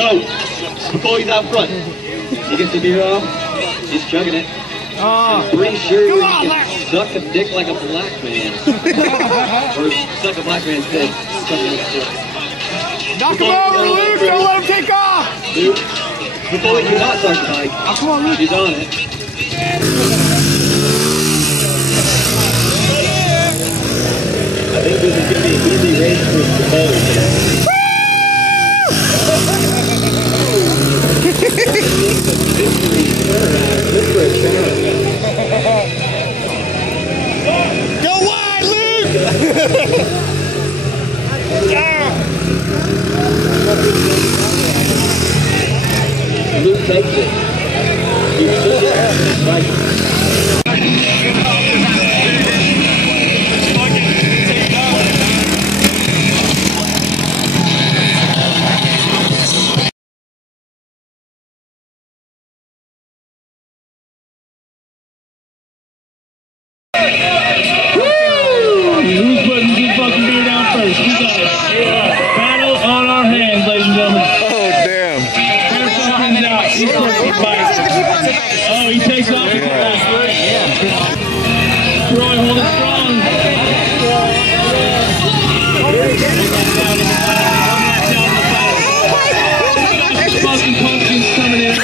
Go! Boys out front. He gets the beer off. He's chugging it. I'm pretty sure you can suck a dick like a black man. Or suck a black man's dick. Knock him over, Luke! Don't let him take off! Luke, the bully cannot start the bike. Oh, come on, Luke. She's on it. I think this is going to be an easy race for the bully. Go wide, Luke! Luke takes it. You should get right. Oh, he takes off. Yeah. Troy, hold it strong. Fucking pumpkins coming in.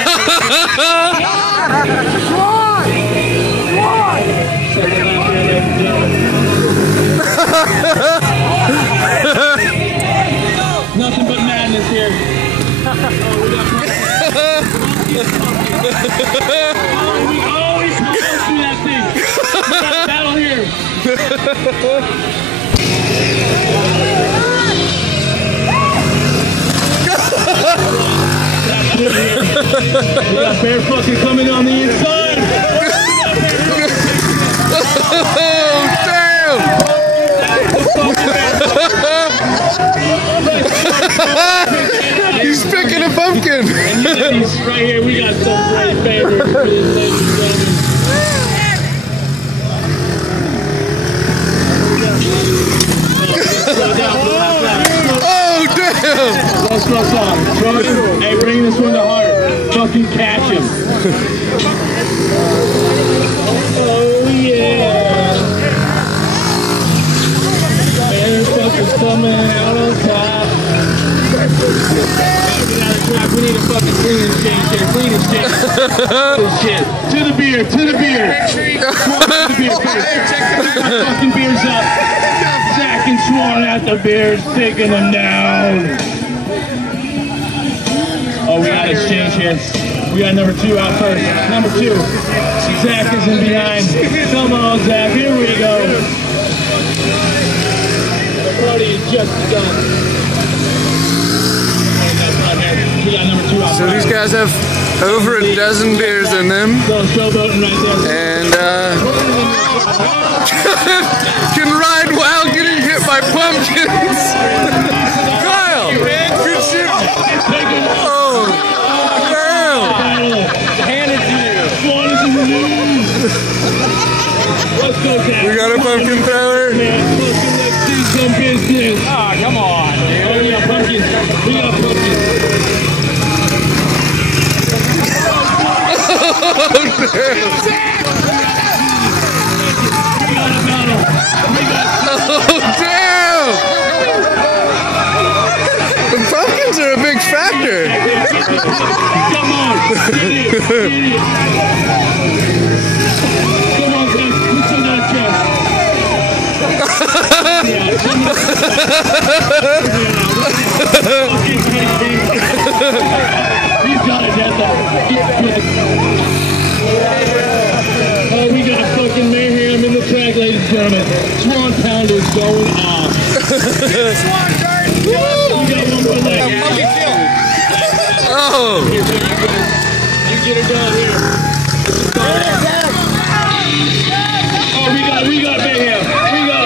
Nothing but madness here. Oh, he's close to that thing. We got a battle here. We got bear fucking coming on the inside. Oh, damn! He's picking a pumpkin. And these right here, we got some great favorites for this, ladies and gentlemen. Oh, damn! Slow song. Hey, bring this one to heart. Fucking catch him. Oh, yeah. Bear's fucking coming out on top. We need a fucking clean exchange here. Clean exchange. Shit. To the beer. To the beer. To the beer. Fucking beers up. Zach and Swan at the beers, taking them down. Oh, we got exchange here. We got number 2 out first. Number 2. Zach is in behind. Come on, Zach. Here we go. The party is just done. So these guys have over a dozen beers in them, and can ride while getting hit by pumpkins. Kyle, good shit. Oh, damn. Hand it to you. We got a pumpkin thrower. Let's do some business. Ah, come on, dude. Oh, we got pumpkins. We got pumpkins. Oh, damn! The pumpkins are a big factor. Come on! Come on, guys. Put some on chest. He's got it, that's all. Oh, we got fucking mayhem in the track, ladies and gentlemen. Swanpound is going off. Swan dart! We got one more leg. Oh! You get it done here. Oh, we got mayhem. We got,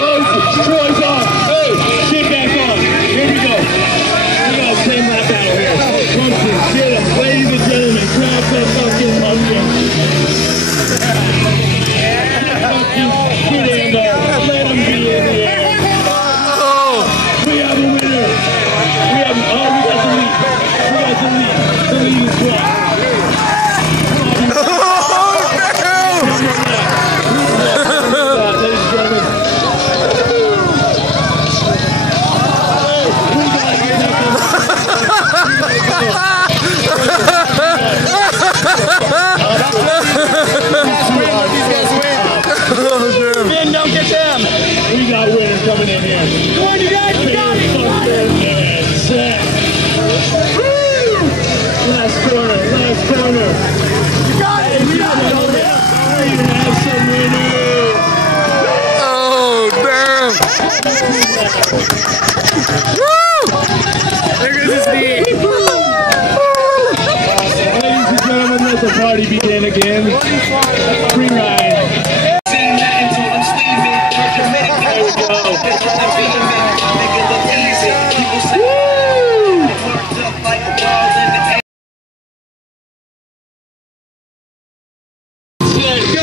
Troy's off. Hey, shit back on. Here we go. We got the same lap battle here. Pumpkin, get him. Ladies and gentlemen, grab that fucking pumpkin. Get in there. Let him be in there. Oh! We have a winner. We got the lead. We got the lead. Come on, you guys, you got it! Last corner, last corner. You got it! You got it! You have some winners. Oh, damn! Woo! There goes his knee. Ladies and gentlemen, let the party begin again. Free ride. There we go.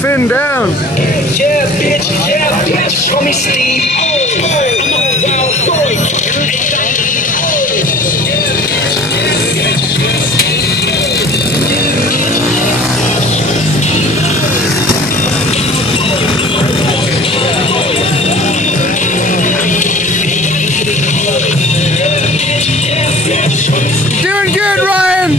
Fin down. Yeah, bitch, call me Steve. I'm a wild boy. Doing good, Ryan.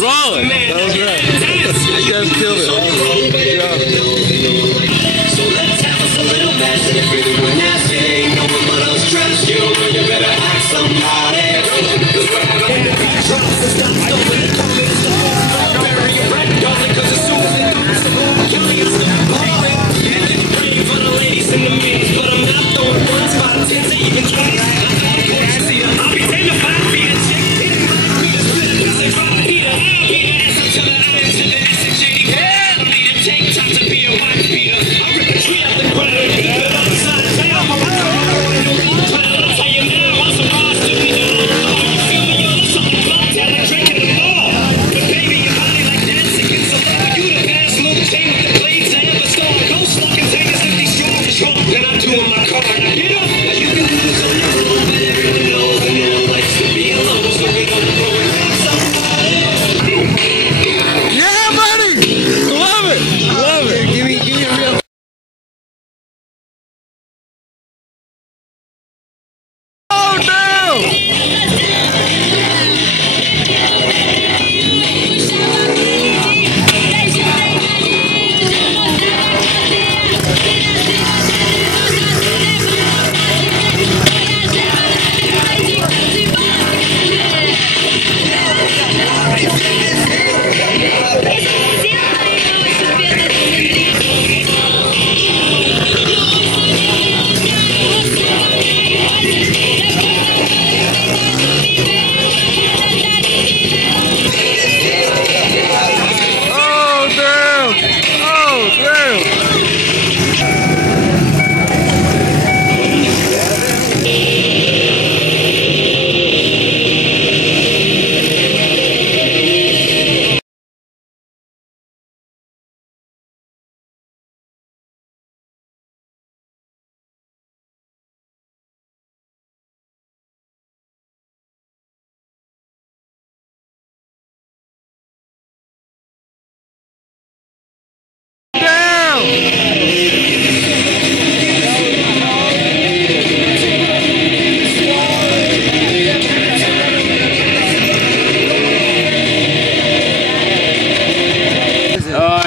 Roll it. That was right. You guys killed it. Good job. So let's have us a little mess. And if really we're nasty, no one but us trust you. You better ask somebody. Cause we're having the beat drops and stop stopping. Coming to stop. Bury your bread, darling. Cause as soon as it comes to home, killing you, stop balling. And it's praying for the ladies and the minis. But I'm not throwing 1s, 5, 10s, or even 20s. I'll be 10 to 5 feet and chick. Hitting my feet is split. Cause they drop a heater. To the iron, to the SHD. I don't need a tank top to be a wife beater. I rip a tree out the ground and keep it upside down. I'll tell you now, I'm surprised to be done. You feel me, yo, there's something bumped down and drinking the ball. But baby, your body like dancing against the wall. You the best little chain with the blades and the storm. No slug containers if these strong as strong. And I'm doing my card. Now get up. Now you can do this on your own, but everyone knows that no one likes to be alone. So we don't go and have somebody. Yeah, buddy! Love it! Love it! Give me a real... Oh, no!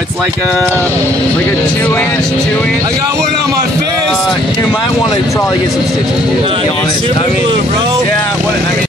It's like a 2-inch. I got one on my face! You might want to probably get some stitches, dude, to be honest. Super glue, bro. Yeah, what, I mean.